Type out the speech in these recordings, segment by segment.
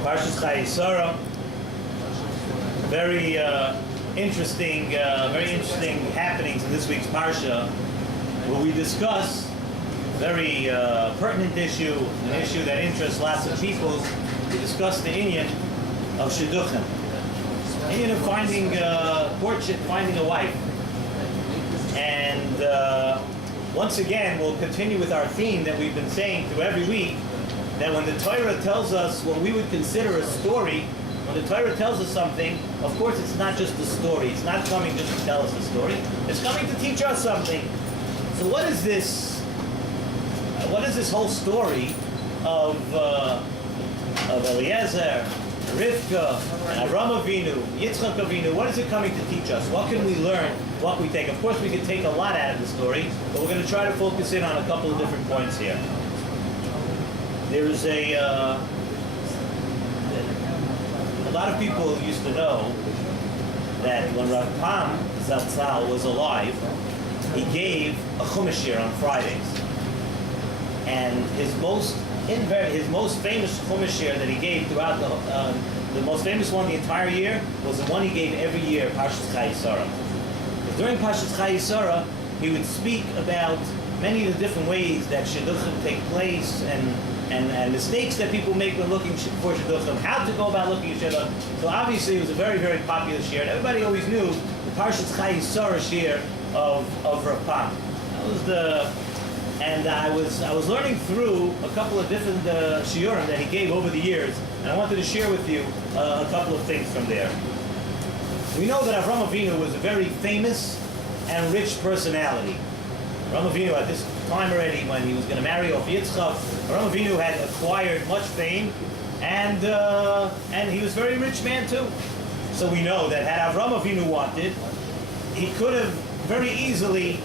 Parshas Chaya Sara. Very interesting happenings in this week's parsha, where we discuss a very pertinent issue, an issue that interests lots of people. We discuss the inyan of Shidduchim, inyan of finding courtship, finding a wife, and once again we'll continue with our theme that we've been saying through every week. That when the Torah tells us what we would consider a story, when the Torah tells us something, of course it's not just a story. It's not coming just to tell us a story. It's coming to teach us something. So what is this? What is this whole story of Eliezer, Rivka, Avram Avinu, Yitzchak Avinu? What is it coming to teach us? What can we learn? What we take? Of course, we can take a lot out of the story, but we're going to try to focus in on a couple of different points here. There is a lot of people used to know that when Rav Pam Zatzal was alive, he gave a chumash year on Fridays, and his most famous chumash year that he gave throughout the most famous one the entire year was the one he gave every year, Parshas Chaya Sara. Because during Parshas Chaya Sara, he would speak about many of the different ways that shidduchim take place and mistakes that people make when looking for shidduchim, how to go about looking at shidduchim. So obviously it was a very, very popular shir, and everybody always knew the Parshas Chaya Sara shir of Rav Pam. And I was learning through a couple of different shiurim that he gave over the years, and I wanted to share with you a couple of things from there. We know that Avram Avinu was a very famous and rich personality. Avram Avinu at this time already, when he was going to marry off Yitzchak, Avram Avinu had acquired much fame, and he was a very rich man too. So we know that had Avram Avinu wanted, he could have very easily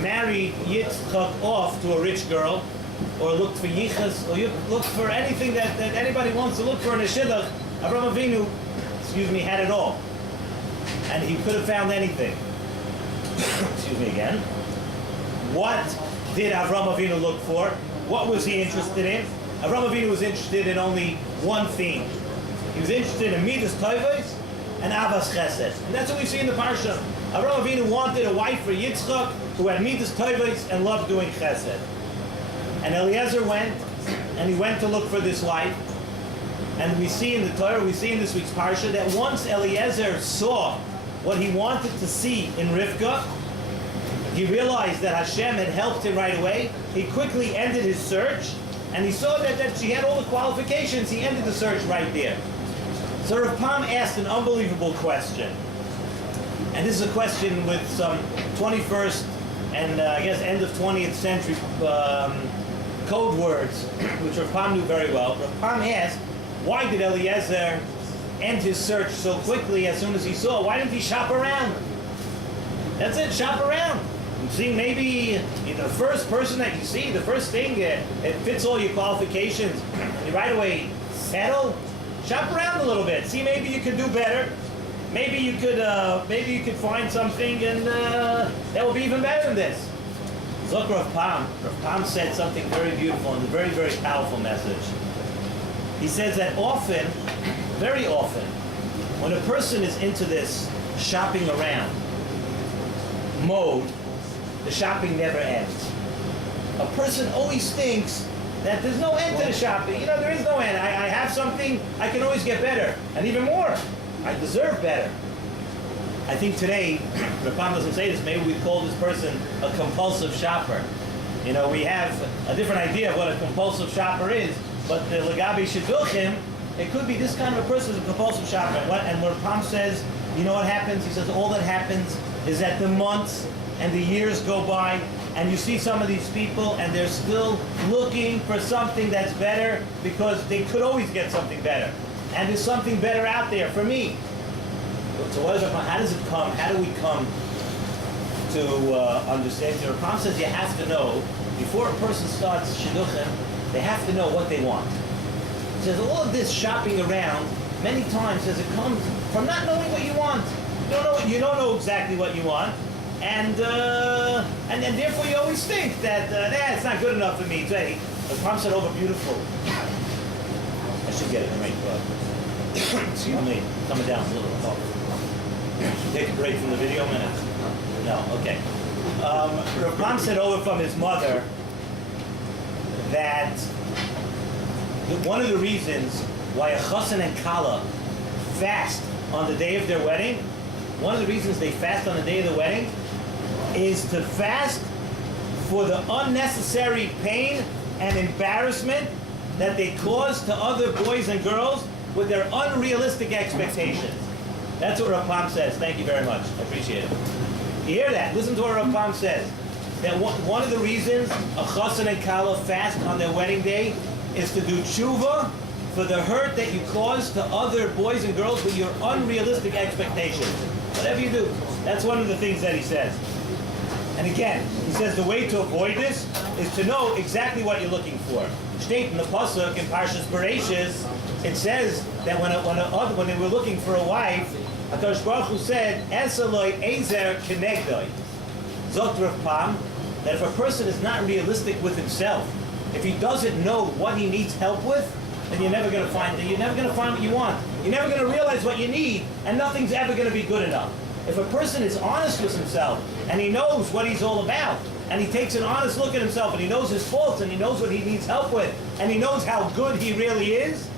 married Yitzchak off to a rich girl, or looked for yichas, or looked for anything that anybody wants to look for in a shidduch. Avram Avinu, had it all, and he could have found anything. Excuse me again. What did Avram Avinu look for? What was he interested in? Avram Avinu was interested in only one theme. He was interested in midas tovos and avas chesed. And that's what we see in the parsha. Avram Avinu wanted a wife for Yitzchak who had midas tovos and loved doing chesed. And Eliezer went, and he went to look for this wife. And we see in the Torah, we see in this week's parsha, that once Eliezer saw what he wanted to see in Rivka, he realized that Hashem had helped him right away. He quickly ended his search, and he saw that she had all the qualifications. He ended the search right there. So Rav Pam asked an unbelievable question. And this is a question with some 21st and I guess end of 20th century code words, which Rav Pam knew very well. Rav Pam asked, why did Eliezer end his search so quickly as soon as he saw? Why didn't he shop around? That's it, shop around. You see, maybe the first person that you see, the first thing, it fits all your qualifications. You right away settle. Shop around a little bit. See, maybe you could do better. Maybe you could find something, and that will be even better than this. Zok Rav Pam. Rav Pam said something very beautiful and a very, very powerful message. He says that often, very often, when a person is into this shopping around mode, the shopping never ends. A person always thinks that there's no end to the shopping. There is no end. I have something, I can always get better. And even more, I deserve better. I think today, Rav Pam doesn't say this, maybe we call this person a compulsive shopper. We have a different idea of what a compulsive shopper is, but the Lagabi Shidduchim, it could be this kind of a person is a compulsive shopper. And Rav Pam says, you know what happens? He says all that happens is that the months and the years go by, and you see some of these people, and they're still looking for something that's better because they could always get something better. And there's something better out there for me. So how does it come? How do we come to understand? Rav Pam says you have to know, before a person starts shidduchim, they have to know what they want. He says all of this shopping around, many times, says it comes from not knowing what you want. You don't know exactly what you want. And therefore you always think that it's not good enough for me. The Pam said over beautiful. get it right. Excuse me, coming down a little. Take a break from the video a minute. No, okay. Rav Pam said over from his mother that one of the reasons why a chassan and kala fast on the day of their wedding, one of the reasons they fast on the day of the wedding is to fast for the unnecessary pain and embarrassment that they cause to other boys and girls with their unrealistic expectations. That's what Rav Pam says. Thank you very much. I appreciate it. You hear that? Listen to what Rav Pam says. That one of the reasons a chassan and kala fast on their wedding day is to do tshuva for the hurt that you cause to other boys and girls with your unrealistic expectations. Whatever you do. That's one of the things that he says. And again, he says the way to avoid this is to know exactly what you're looking for. State in the pasuk in Parshas Bereshis, it says that when they were looking for a wife, HaKadosh Baruch Hu said, "Esaloi ezer kenegdoi." Zot Rav Pam, that if a person is not realistic with himself, if he doesn't know what he needs help with, then you're never going to find what you want. You're never going to realize what you need, and nothing's ever going to be good enough. If a person is honest with himself, and he knows what he's all about, and he takes an honest look at himself, and he knows his faults, and he knows what he needs help with, and he knows how good he really is,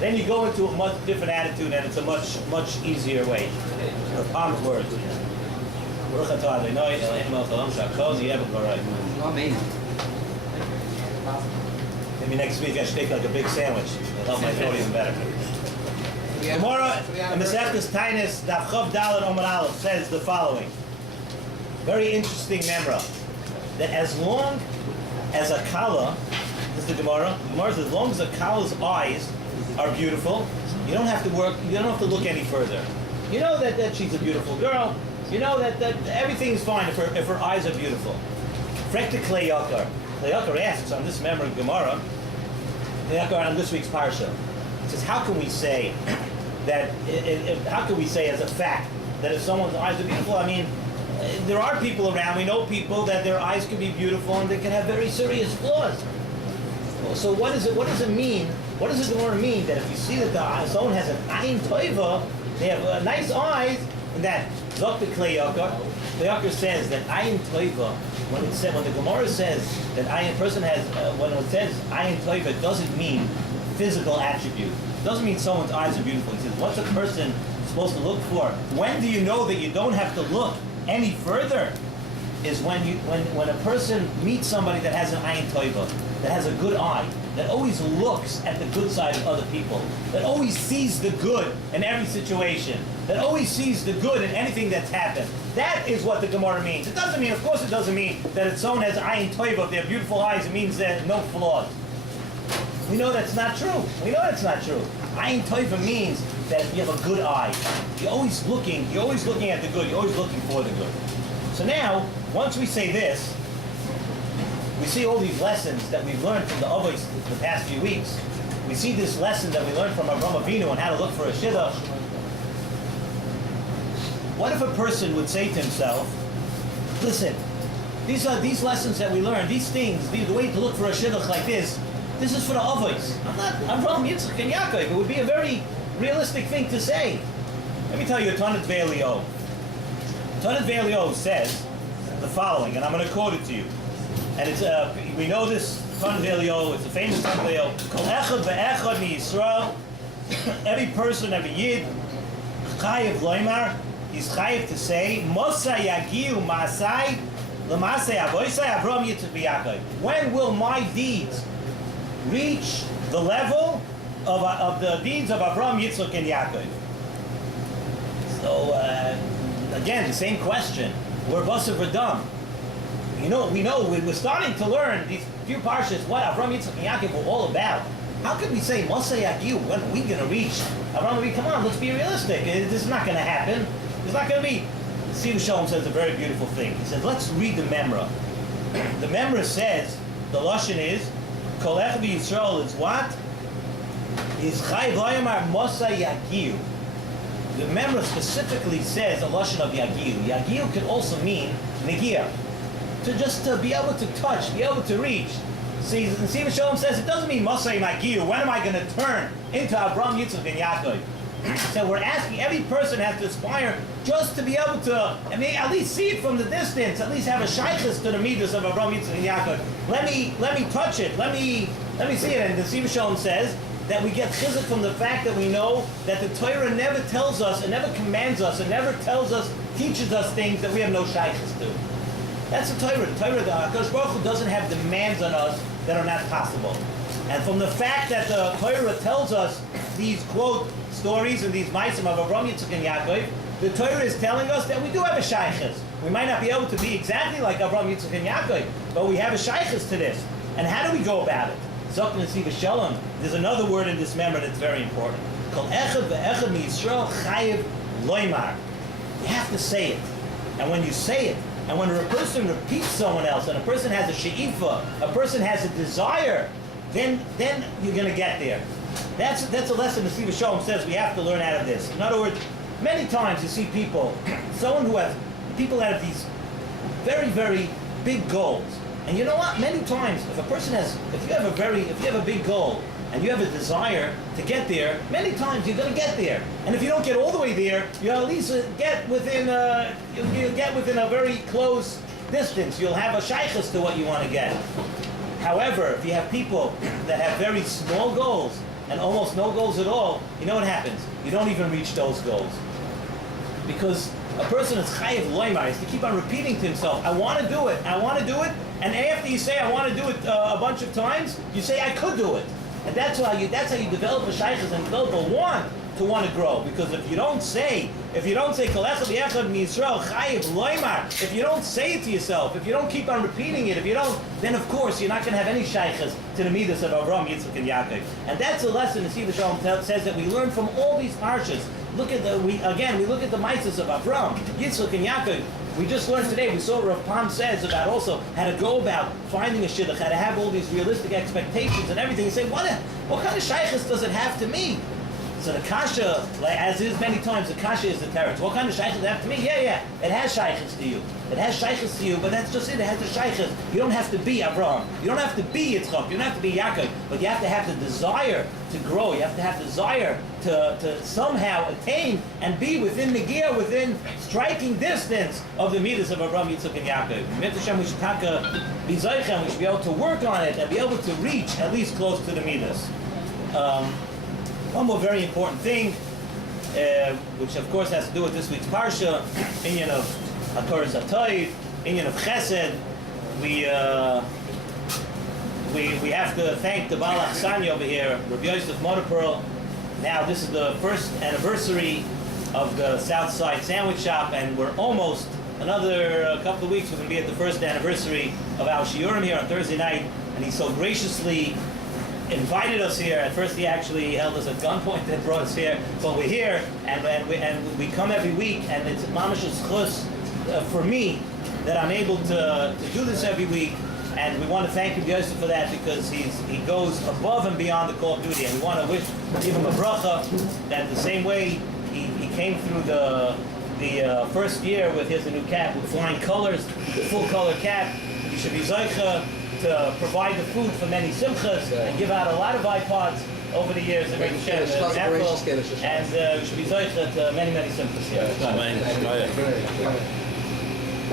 then you go into a much different attitude, and it's a much easier way. Rav Pam's words. Maybe next week I should take like a big sandwich. It'll help my throat even better. Gemara in S.S.S. Tainus Daf Chav Daled Omar Aleph says the following. Very interesting memra. That as long as a kala, this is the Gemara. The Gemara says as long as a kala's eyes are beautiful, you don't have to work. You don't have to look any further. You know that she's a beautiful girl. You know that everything's fine if her eyes are beautiful. Frek to Klei Yakar. Klei Yakar asks on this memra Gemara. Klei Yakar on this week's parsha. It says, how can we say that? How can we say as a fact that if someone's eyes are beautiful? I mean, there are people around. We know people that their eyes can be beautiful and they can have very serious flaws. So what does it mean? What does the Gemara mean that if you see that someone has an ayin toiva, they have nice eyes, and that Dr. Klei Yakar says that ayin toiva, when the Gemara says that ayin person has, when it says ayin toiva, it doesn't mean physical attribute. It doesn't mean someone's eyes are beautiful. He says, what's a person supposed to look for? When do you know that you don't have to look any further? Is when a person meets somebody that has an ayin toiva, that has a good eye, that always looks at the good side of other people, that always sees the good in every situation, that always sees the good in anything that's happened. That is what the Gemara means. It doesn't mean, of course it doesn't mean that if someone has ayin toiva, if they have beautiful eyes, it means that no flaws. We know that's not true. Ayin toiva means that if you have a good eye, you're always looking at the good, you're always looking for the good. So now, once we say this, we see all these lessons that we've learned from the Avos the past few weeks. We see this lesson that we learned from Avraham Avinu on how to look for a shidduch. What if a person would say to himself, listen, these lessons that we learned, these things, the way to look for a shidduch like this is for the Avos. I'm Avraham, Yitzchak, and Yaakov. It would be a very realistic thing to say. Let me tell you a Tanit Ve'Eliyahu. Tanit Ve'Eliyahu says the following, and I'm going to quote it to you. And it's we know this Tanit Ve'Eliyahu. It's a famous Tanit Ve'Eliyahu. Kol echad ve'echad mi Yisrael. Every person, every yid, chayiv loymar. He's chayiv to say, Mosa yagiu ma'asai l'ma'asei avoisai Avraham Yitzchak v'Yaakov. When will my deeds reach the level of the deeds of Avraham, Yitzchak, and Yaakov? So again, the same question. We're Basav Radam. We're starting to learn these few parshas what Avraham, Yitzchak, and Yaakov were all about. How could we say Moshe Yagiu? When are we going to reach Avraham? Come on, let's be realistic. This is not going to happen. It's not going to be. Siva Shalom says a very beautiful thing. He says, let's read the Memra. The Memra says the lashon is Kol Echad Yisrael is what? Is Chayv Loyamar Moshe Yagiu. The Memra specifically says a lashon of Yagiu. Yagiu could also mean Negia. To be able to touch, be able to reach. See, the Nesiv Shalom says it doesn't mean Masay Magiu. When am I going to turn into Avraham, Yitzchak, and Yaakov? So we're asking, every person has to aspire just to be able to, I mean, at least see it from the distance, at least have a shaykhus to the midas of Avraham, Yitzchak, and Yaakov. Let me touch it. Let me see it. And the Nesiv Shalom says that we get chizuk from the fact that we know that the Torah never tells us, and never commands us, and never tells us, teaches us things that we have no shaykhus to. That's the Torah. The Torah, the HaKadosh Baruch Hu doesn't have demands on us that are not possible. And from the fact that the Torah tells us these, quote, stories and these ma'asim of Avraham, Yitzchak, and Yaakov, the Torah is telling us that we do have a shaykhus. We might not be able to be exactly like Avraham, Yitzchak, and Yaakov, but we have a shaykhus to this. And how do we go about it? Zok Nesiv Shalom. There's another word in this member that's very important. Kol echad ve'echad miYisrael chayiv loymar. You have to say it. And when you say it, and when a person repeats someone else, and a person has a she'ifa, a person has a desire, then you're going to get there. That's a lesson the Nesiv Shalom says we have to learn out of this. In other words, many times you see people, people that have these very, very big goals. And you know what? Many times, if you have a big goal, and you have a desire to get there, many times you're going to get there. And if you don't get all the way there, you'll at least get within a very close distance. You'll have a shaykhus to what you want to get. However, if you have people that have very small goals and almost no goals at all, you know what happens? You don't even reach those goals. Because a person is chayiv loymar, is to keep on repeating to himself, I want to do it, and after you say I want to do it a bunch of times, you say I could do it. And that's how you develop a shaykhus and develop a want to grow. Because if you don't say Kol echad v'echad miYisrael chayiv loymar, if you don't say it to yourself, if you don't keep on repeating it, then of course you're not going to have any shaykhus to the midas of Avraham, Yitzchak, and Yaakov. And that's a lesson the Nesiv Shalom says that we learn from all these parshas. We look at the ma'asos of Avraham, Yitzchak, and Yaakov. We just learned today, we saw Rav Pam says about also how to go about finding a shidduch, how to have all these realistic expectations and everything. You say, what kind of shaykhus does it have to me? So the kasha, as is many times, the kasha is the teretz. What kind of shaykhus does it have to me? Yeah, it has shaykhus to you. It has shaykhus to you, but that's just it. It has a shaykhus. You don't have to be Avraham. You don't have to be Yitzchak. You don't have to be Yaakov. But you have to have the desire to grow. You have to have desire to somehow attain and be within within striking distance of the midas of Avraham, Yitzchak, and Yaakov. We should be zeichen. We should be able to work on it and be able to reach at least close to the midas. One more very important thing, which of course has to do with this week's parsha, inyan of HaTorah's HaToiv, inyan of Chesed. We have to thank the Baal Achsani over here, Rabbi Yosef Motorpearl. Now this is the first anniversary of the Southside Sandwich Shop, and we're almost another couple of weeks. We're going to be at the first anniversary of our shiurim here on Thursday night, and he so graciously invited us here. At first he actually held us at gunpoint and brought us here. So we're here, and we come every week, and it's mamash chus for me that I'm able to do this every week. And we want to thank Yosef for that, because he goes above and beyond the call of duty. And we want to give him a bracha that the same way he came through the first year with his new cap with flying colors, the full color cap. He should be zoicha to provide the food for many simchas and give out a lot of iPods over the years. And we should be zoicha to many simchas here.